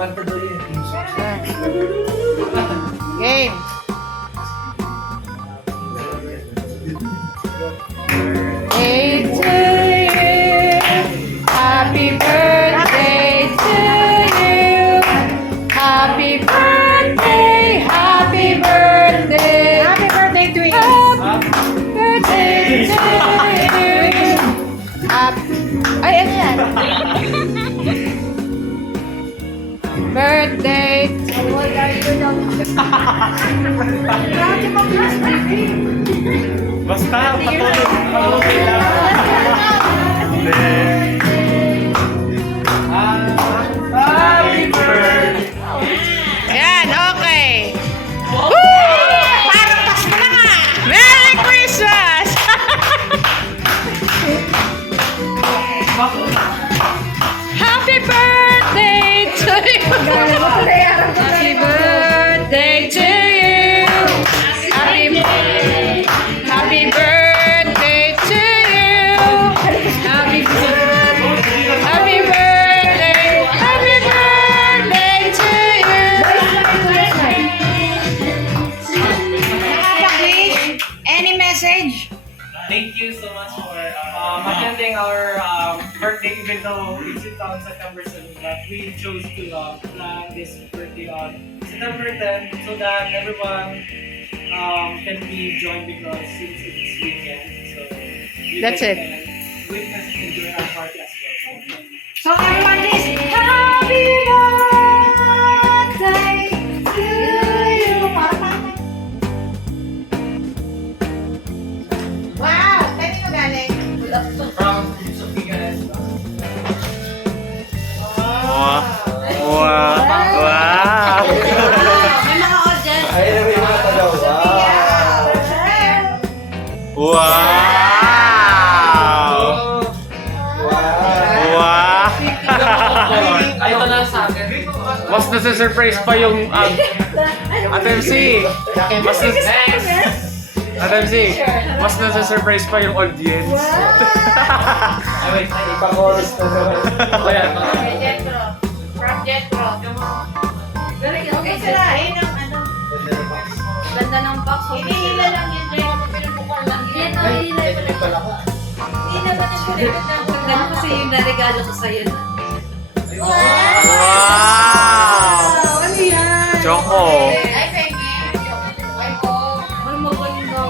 Kakanta daw yun. Game. Birthday to you. Happy birthday to you. Happy birthday. Happy birthday. Happy birthday to you. Happy birthday to you. Ay, ano yan? Birthday to Basta, patulog lang. Happy birthday! Ayan, okay. Woo! Parang tas na nga. Merry Christmas! Happy birthday to you! Happy birthday to you! Happy birthday to you! Happy birthday! Happy birthday to you! Any message? Thank you so much for attending our birthday, even though it's on September 7th, but we chose to plan this birthday on September 10th so that everyone can be joined because since it's weekend, so you That's guys it. can witness and enjoy our party as well. So everyone is happy birthday to you. Wow! Pwede mo galing? From Sophia as well. Wow! Wow! May mga audience. Ay, namin mga talaw. Wow! Wow! Wow! Ay, ito na sa akin. Mas nasa-surprise pa yung Ate MC. Mas mas nasa-surprise pa yung audience. Ay, wait. Ipa-chorus na naman. Ayan. From Jetro. Okay sila. Ayun ang ano. Ganda ng box. Hinihila lang yun. Pinupukol lang yun. Ay, pala ko. Hindi naman yung pinipit ng ganda kasi yung naregalo ko sa'yo na. Wow! Ano yan? Choco. Ay, Peggy. Ay, po. Ay, maganda.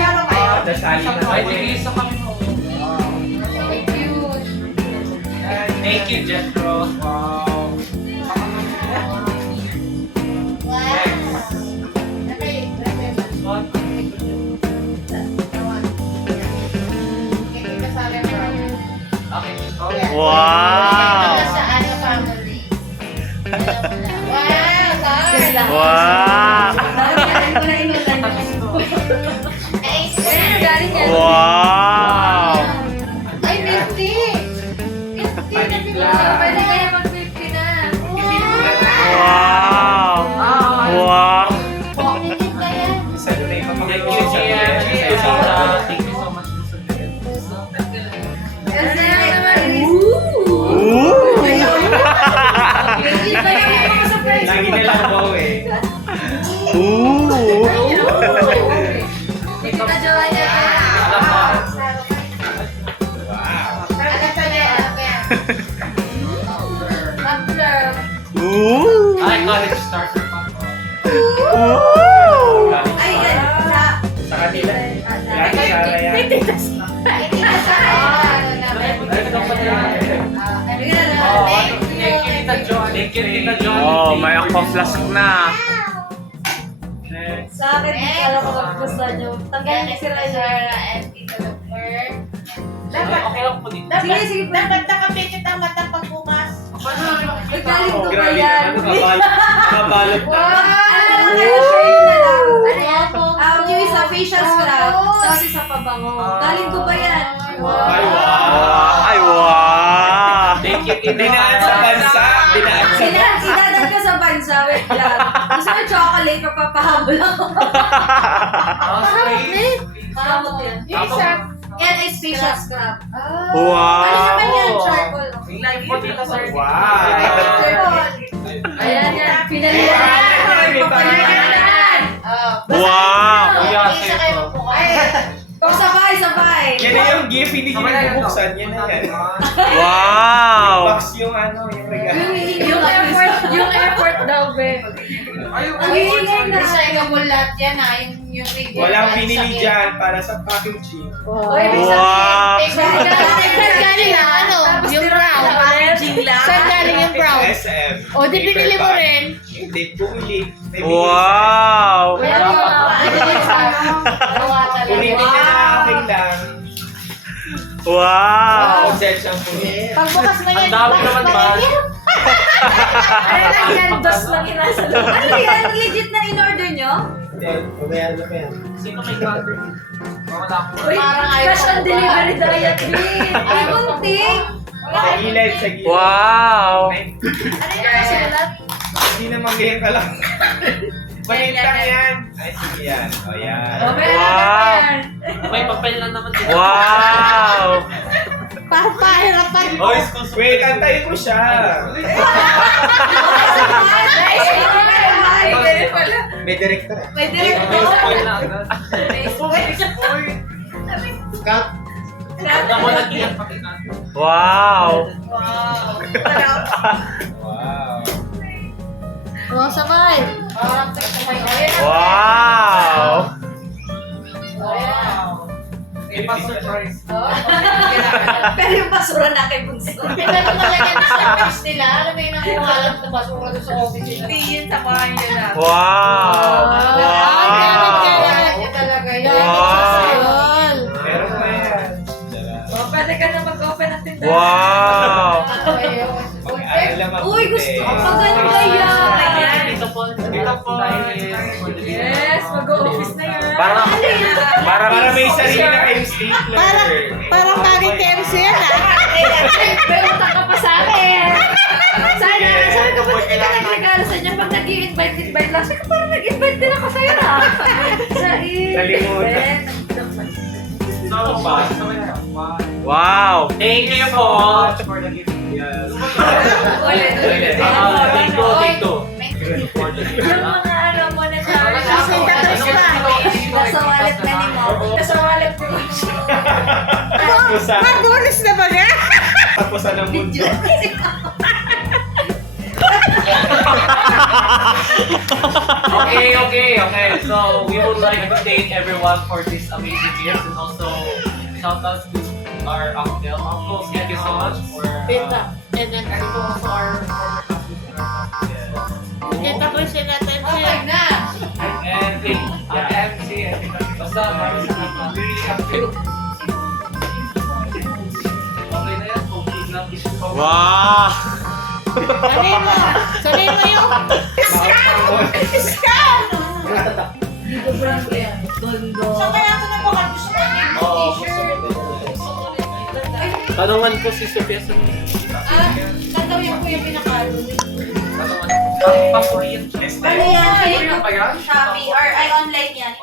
Ano kayo? Dasali na tayo. Isa kami mo. Thank you. Thank you, Jetro. Wow. Okay. Wow! Wow! Wow! Ay, 50! 50 na sila. Pwede kaya mag-50 na. Wow! Wow! Thank you, Gia. Thank you so much. Kasi naman, Ooh! Lagi nilang po eh. Ooh! Hindi na jowa niya. Ooh! Ay, college starter pa. Ooh! Ay, Sa kanila. Lagi Sara yan. Thank you, Tita John. Oh, may aqua flask na. sa akin, hindi alam ko magpusta niyo. Tanggalin niyo sila niyo. Okay lang po dito. Sige, sige. Dapat nakapikit ang mata pagbukas. Galing ko ba Grabe yan? Nakabalot na. Ano na kayo, share na lang. Yung isa facial scrub, tapos isa pabango. Galing ko ba yan? Ay, wow. Ay, wow! Thank you, Dinaan sa bansa. Sinadad ka sa bansa, wait lang. Gusto mo chocolate, papahabol ako. Pahabol yan. Yan ay facial scrub. Wow! Ano naman yan, charcoal? Like po dito, sir. Wow! Charcoal. Ayan, yan. Pinaliwan. Wow! Isa kayo magbukas. O, sabay. Yan na yung gift, hindi nyo bubuksan. Yan na yan. Wow! Box yung ano, yung regalo. Yung effort daw, be. Recyclable lahat yan ha. Yung regalo. Walang pinili dyan para sa packaging. O, ibig Wow! sabihin. Saan galing ang ano? Yung brown. Saan galing yung brown? SM. O, di pinili mo rin. Hindi, bumili. May binili Wow! Ulitin niya na aking lang. Wow! Konsensya po. Pagbukas na yan. Ang dami naman ba? Ano lang yan, dos lang yung nasa loob. Ano yan? Legit na in-order nyo? Pabayaan na pa yan. Sino may counter? Wala ko. Uy, Parang ayaw cash on ko. delivery diet, be. Ay, bunting. Sa gilid, sa gilid. Wow! Ano yung nakasulat? Hindi na mag-game ka lang. Maliit lang yan. Ay, sige yan. O yan. O, meron Wow. na yan. May papel lang naman dito. Wow! Parang pahirapan. Oh, excuse me. Kantayin mo siya. May director eh. May May director. spoil na agad. Cut. Huwag ako nag-iyan pakita. Wow! Wow. O, sabay. Wow! May pa-surprise. Pero yung basura na kay Bunso. Tingnan mo talaga sa office nila. Alam mo yung nakuhalan na basura doon sa office nila. Hindi yun sa mga yun na. Wow! Kailangan niya talaga yan. Wow. Meron pa yan. O, pwede ka na mag-open ng tindahan. Wow! Mag-aaral lang mabuti. Uy, gusto ko. Maganda yan. Dito po. Dito po. Yes, mag-office na yan. Para May sarili na kayong stapler. Parang bagay terso yan May utang ka pa sa akin. Sana, sabi ko, ba't hindi ka nagregalo sa inyo pag nag-i-invite lang? Sabi ko, parang nag-invite din ako sa'yo na. Kalimutan. So, ba? Wow! Thank you po. For the gift. Yes. Ulit. Take two. Yung mga ano mo na sa nasa wallet na ni mo. Nasa wallet ni mo. Tapusan. Bonus na ba nga? Tapusan ng mundo. Okay. So we would like to thank everyone for this amazing gifts and also shout out to our uncles. Thank you so much for And then, and to also our former classmates. kita ko siya natin Okay siya. na. And thank MC and basta maraming salamat. We really appreciate. Okay na yan. Okay na. Wow! Sanay mo yung Dito brand ko yan. Gondo. kaya ito na po gusto Tanungan ko si Sophia sa Tatawin ko yung pinakalo. Tanungan ko. Pa-Korean. Ano yan? Korean pa yan? Shopee or ay online yan.